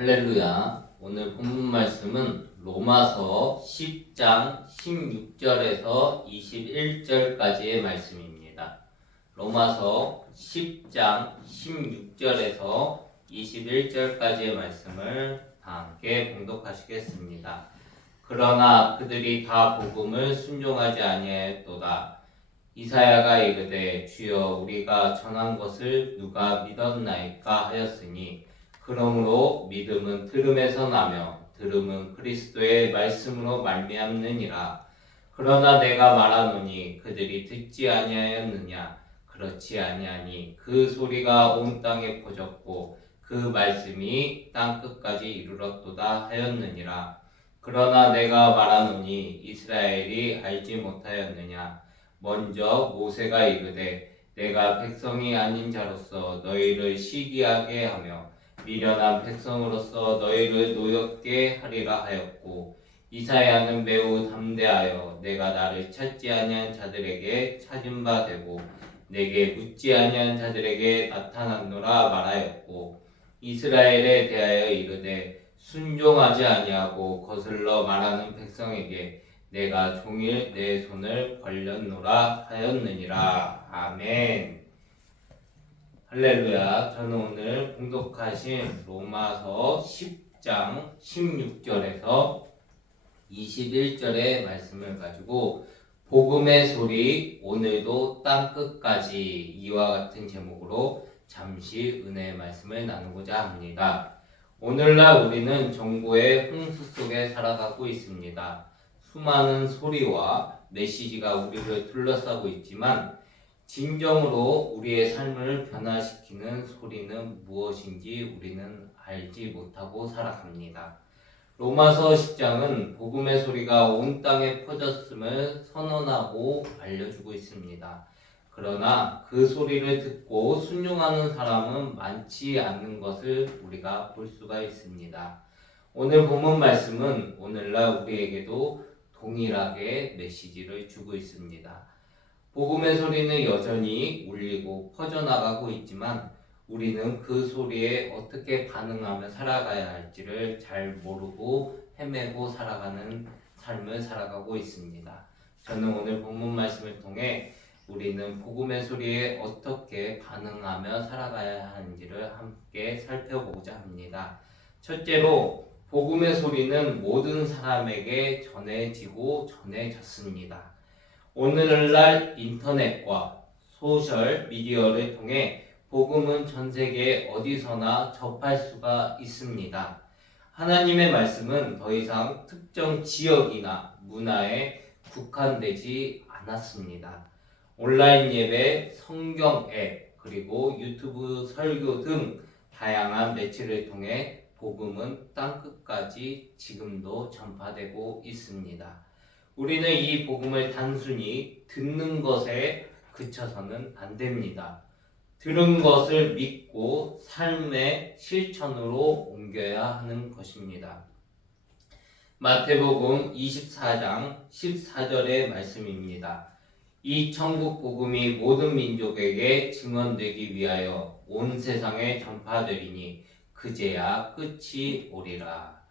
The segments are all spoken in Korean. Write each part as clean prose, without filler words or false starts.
할렐루야. 오늘 본문 말씀은 로마서 10장 16절에서 21절까지의 말씀입니다. 로마서 10장 16절에서 21절까지의 말씀을 다 함께 봉독하시겠습니다. 그러나 그들이 다 복음을 순종하지 아니하였도다. 이사야가 이르되 주여 우리가 전한 것을 누가 믿었나이까 하였으니 그러므로 믿음은 들음에서 나며 들음은 그리스도의 말씀으로 말미암느니라. 그러나 내가 말하노니 그들이 듣지 아니하였느냐? 그렇지 아니하니 그 소리가 온 땅에 퍼졌고 그 말씀이 땅 끝까지 이르렀도다 하였느니라. 그러나 내가 말하노니 이스라엘이 알지 못하였느냐? 먼저 모세가 이르되 내가 백성이 아닌 자로서 너희를 시기하게 하며 미련한 백성으로서 너희를 노엽게 하리라 하였고, 이사야는 매우 담대하여 내가 나를 찾지 아니한 자들에게 찾은 바 되고 내게 묻지 아니한 자들에게 나타났노라 말하였고, 이스라엘에 대하여 이르되 순종하지 아니하고 거슬러 말하는 백성에게 내가 종일 내 손을 벌렸노라 하였느니라. 아멘. 할렐루야. 저는 오늘 봉독하신 로마서 10장 16절에서 21절의 말씀을 가지고 복음의 소리 오늘도 땅끝까지 이와 같은 제목으로 잠시 은혜의 말씀을 나누고자 합니다. 오늘날 우리는 정보의 홍수 속에 살아가고 있습니다. 수많은 소리와 메시지가 우리를 둘러싸고 있지만 진정으로 우리의 삶을 변화시키는 소리는 무엇인지 우리는 알지 못하고 살아갑니다. 로마서 10장은 복음의 소리가 온 땅에 퍼졌음을 선언하고 알려주고 있습니다. 그러나 그 소리를 듣고 순종하는 사람은 많지 않는 것을 우리가 볼 수가 있습니다. 오늘 본문 말씀은 오늘날 우리에게도 동일하게 메시지를 주고 있습니다. 복음의 소리는 여전히 울리고 퍼져나가고 있지만 우리는 그 소리에 어떻게 반응하며 살아가야 할지를 잘 모르고 헤매고 살아가는 삶을 살아가고 있습니다. 저는 오늘 본문 말씀을 통해 우리는 복음의 소리에 어떻게 반응하며 살아가야 하는지를 함께 살펴보고자 합니다. 첫째로 복음의 소리는 모든 사람에게 전해지고 전해졌습니다. 오늘날 인터넷과 소셜 미디어를 통해 복음은 전 세계 어디서나 접할 수가 있습니다. 하나님의 말씀은 더 이상 특정 지역이나 문화에 국한되지 않았습니다. 온라인 예배, 성경 앱, 그리고 유튜브 설교 등 다양한 매체를 통해 복음은 땅끝까지 지금도 전파되고 있습니다. 우리는 이 복음을 단순히 듣는 것에 그쳐서는 안 됩니다. 들은 것을 믿고 삶의 실천으로 옮겨야 하는 것입니다. 마태복음 24장 14절의 말씀입니다. 이 천국 복음이 모든 민족에게 증언되기 위하여 온 세상에 전파되리니 그제야 끝이 오리라.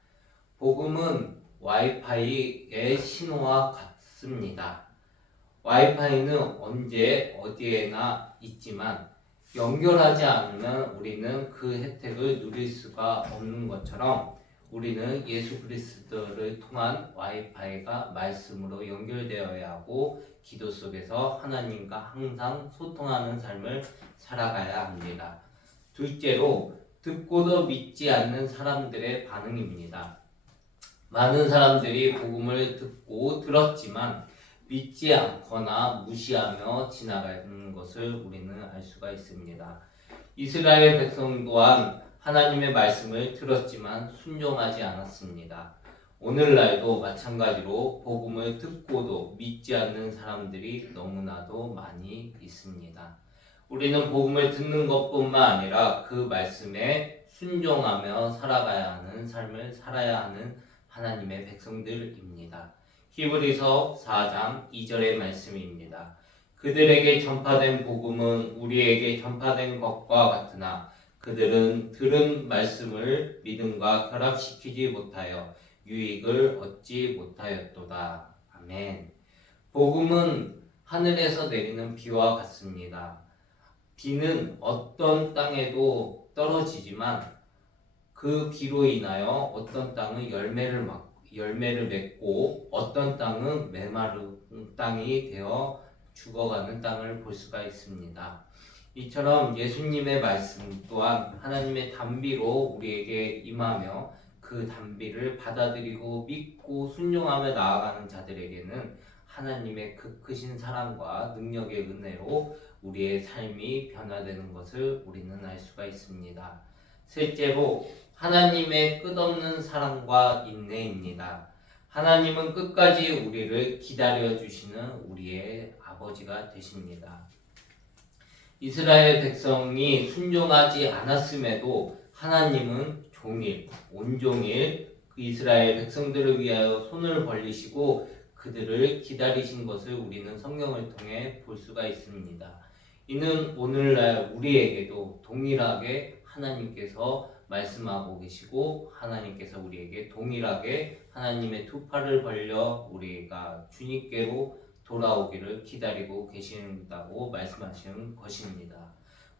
복음은 와이파이의 신호와 같습니다. 와이파이는 언제 어디에나 있지만 연결하지 않으면 우리는 그 혜택을 누릴 수가 없는 것처럼 우리는 예수 그리스도를 통한 와이파이가 말씀으로 연결되어야 하고 기도 속에서 하나님과 항상 소통하는 삶을 살아가야 합니다. 둘째로 듣고도 믿지 않는 사람들의 반응입니다. 많은 사람들이 복음을 듣고 들었지만 믿지 않거나 무시하며 지나가는 것을 우리는 알 수가 있습니다. 이스라엘 백성 또한 하나님의 말씀을 들었지만 순종하지 않았습니다. 오늘날도 마찬가지로 복음을 듣고도 믿지 않는 사람들이 너무나도 많이 있습니다. 우리는 복음을 듣는 것뿐만 아니라 그 말씀에 순종하며 살아가야 하는 삶을 살아야 하는 하나님의 백성들입니다. 히브리서 4장 2절의 말씀입니다. 그들에게 전파된 복음은 우리에게 전파된 것과 같으나 그들은 들은 말씀을 믿음과 결합시키지 못하여 유익을 얻지 못하였도다. 아멘. 복음은 하늘에서 내리는 비와 같습니다. 비는 어떤 땅에도 떨어지지만 그 비로 인하여 어떤 땅은 열매를 맺고 어떤 땅은 메마른 땅이 되어 죽어가는 땅을 볼 수가 있습니다. 이처럼 예수님의 말씀 또한 하나님의 단비로 우리에게 임하며 그 단비를 받아들이고 믿고 순종하며 나아가는 자들에게는 하나님의 그 크신 사랑과 능력의 은혜로 우리의 삶이 변화되는 것을 우리는 알 수가 있습니다. 셋째로 하나님의 끝없는 사랑과 인내입니다. 하나님은 끝까지 우리를 기다려 주시는 우리의 아버지가 되십니다. 이스라엘 백성이 순종하지 않았음에도 하나님은 온종일 그 이스라엘 백성들을 위하여 손을 벌리시고 그들을 기다리신 것을 우리는 성경을 통해 볼 수가 있습니다. 이는 오늘날 우리에게도 동일하게 하나님께서 말씀하고 계시고 하나님께서 우리에게 동일하게 하나님의 두 팔을 벌려 우리가 주님께로 돌아오기를 기다리고 계신다고 말씀하시는 것입니다.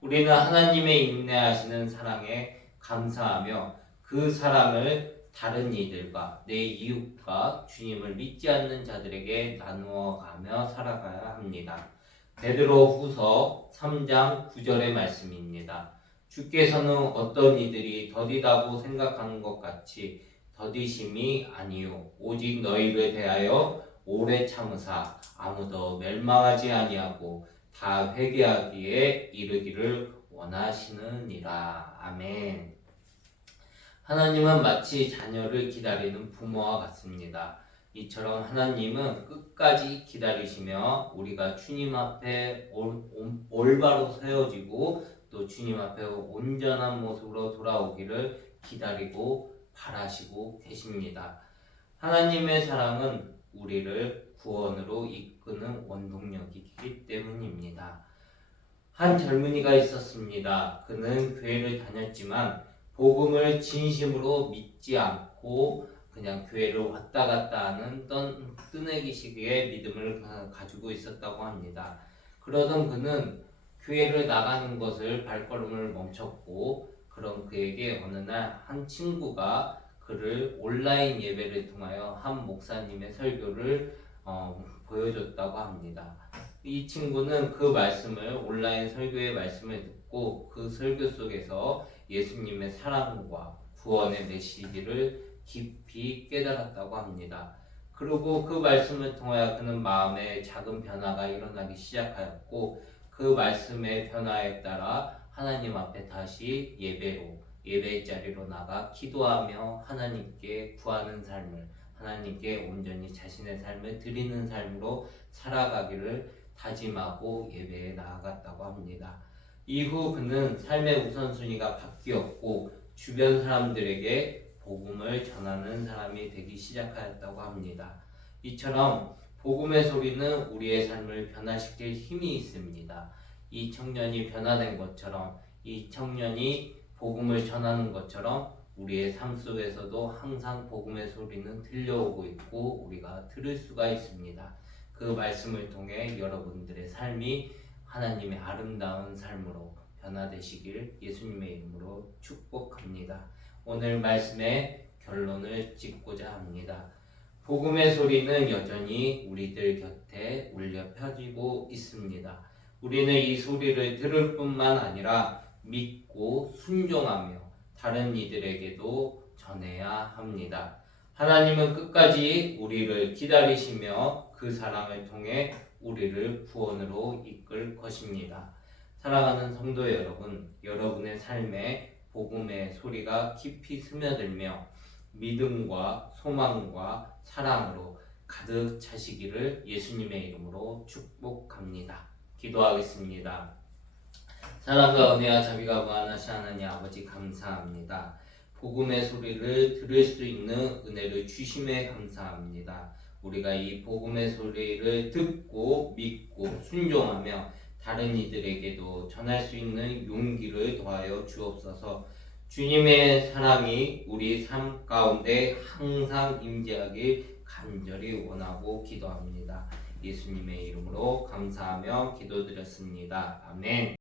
우리는 하나님의 인내하시는 사랑에 감사하며 그 사랑을 다른 이들과 내 이웃과 주님을 믿지 않는 자들에게 나누어 가며 살아가야 합니다. 베드로후서 3장 9절의 말씀입니다. 주께서는 어떤 이들이 더디다고 생각하는 것 같이 더디심이 아니요 오직 너희를 대하여 오래 참으사 아무도 멸망하지 아니하고 다 회개하기에 이르기를 원하시느니라. 아멘. 하나님은 마치 자녀를 기다리는 부모와 같습니다. 이처럼 하나님은 끝까지 기다리시며 우리가 주님 앞에 올바로 세워지고 또 주님 앞에 온전한 모습으로 돌아오기를 기다리고 바라시고 계십니다. 하나님의 사랑은 우리를 구원으로 이끄는 원동력이기 때문입니다. 한 젊은이가 있었습니다. 그는 교회를 다녔지만 복음을 진심으로 믿지 않고 그냥 교회를 왔다 갔다 하는 뜨내기식의 믿음을 가지고 있었다고 합니다. 그러던 그는 교회를 나가는 것을 발걸음을 멈췄고 그런 그에게 어느 날 한 친구가 그를 온라인 예배를 통하여 한 목사님의 설교를 보여줬다고 합니다. 이 친구는 그 말씀을 온라인 설교의 말씀을 듣고 그 설교 속에서 예수님의 사랑과 구원의 메시지를 깊이 깨달았다고 합니다. 그리고 그 말씀을 통하여 그는 마음에 작은 변화가 일어나기 시작하였고 그 말씀의 변화에 따라 하나님 앞에 다시 예배의 자리로 나가 기도하며 하나님께 구하는 삶을 하나님께 온전히 자신의 삶을 드리는 삶으로 살아가기를 다짐하고 예배에 나아갔다고 합니다. 이후 그는 삶의 우선순위가 바뀌었고 주변 사람들에게 복음을 전하는 사람이 되기 시작하였다고 합니다. 이처럼 복음의 소리는 우리의 삶을 변화시킬 힘이 있습니다. 이 청년이 변화된 것처럼 이 청년이 복음을 전하는 것처럼 우리의 삶 속에서도 항상 복음의 소리는 들려오고 있고 우리가 들을 수가 있습니다. 그 말씀을 통해 여러분들의 삶이 하나님의 아름다운 삶으로 변화되시길 예수님의 이름으로 축복합니다. 오늘 말씀의 결론을 짓고자 합니다. 복음의 소리는 여전히 우리들 곁에 울려 퍼지고 있습니다. 우리는 이 소리를 들을 뿐만 아니라 믿고 순종하며 다른 이들에게도 전해야 합니다. 하나님은 끝까지 우리를 기다리시며 그 사랑을 통해 우리를 구원으로 이끌 것입니다. 사랑하는 성도 여러분, 여러분의 삶에 복음의 소리가 깊이 스며들며 믿음과 소망과 사랑으로 가득 차시기를 예수님의 이름으로 축복합니다. 기도하겠습니다. 사랑과 은혜와 자비가 무한하신 하나님 아버지 감사합니다. 복음의 소리를 들을 수 있는 은혜를 주심에 감사합니다. 우리가 이 복음의 소리를 듣고 믿고 순종하며 다른 이들에게도 전할 수 있는 용기를 더하여 주옵소서. 주님의 사랑이 우리 삶 가운데 항상 임재하길 간절히 원하고 기도합니다. 예수님의 이름으로 감사하며 기도드렸습니다. 아멘.